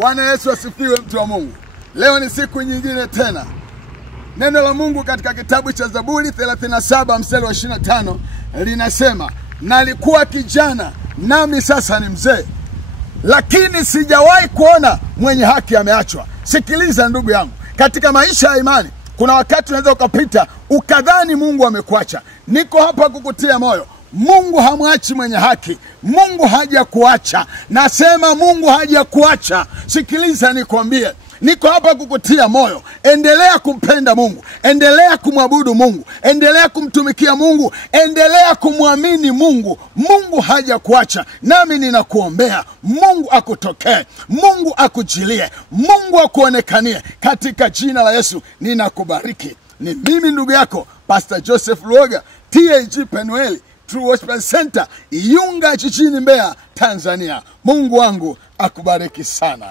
Bwana Yesu asifiwe, mtu wa Mungu. Leo ni siku nyingine tena. Neno la Mungu katika kitabu cha Zaburi 37 mstari wa 25 linasema, nalikuwa kijana nami sasa ni mzee, lakini sijawahi kuona mwenye haki ameachwa. Sikiliza ndugu yangu, katika maisha ya imani kuna wakati unaweza ukapita ukadhani Mungu amekuacha. Niko hapa kukutia moyo. Mungu hamwachi mwenye haki. Mungu hajakuacha. Nasema Mungu hajakuacha. Sikiliza nikwambie, niko hapa kukutia moyo. Endelea kumpenda Mungu, endelea kumwabudu Mungu, endelea kumtumikia Mungu, endelea kumwamini Mungu. Mungu hajakuacha. Nami ninakuombea Mungu akutokee, Mungu akujilie, Mungu akuonekanie katika jina la Yesu. Ninakubariki. Ni mimi ndugu yako Pastor Joseph Luoga, TAG Penueli True Worship Center, Iyunga jijini Mbeya, Tanzania. Mungu wangu akubariki sana.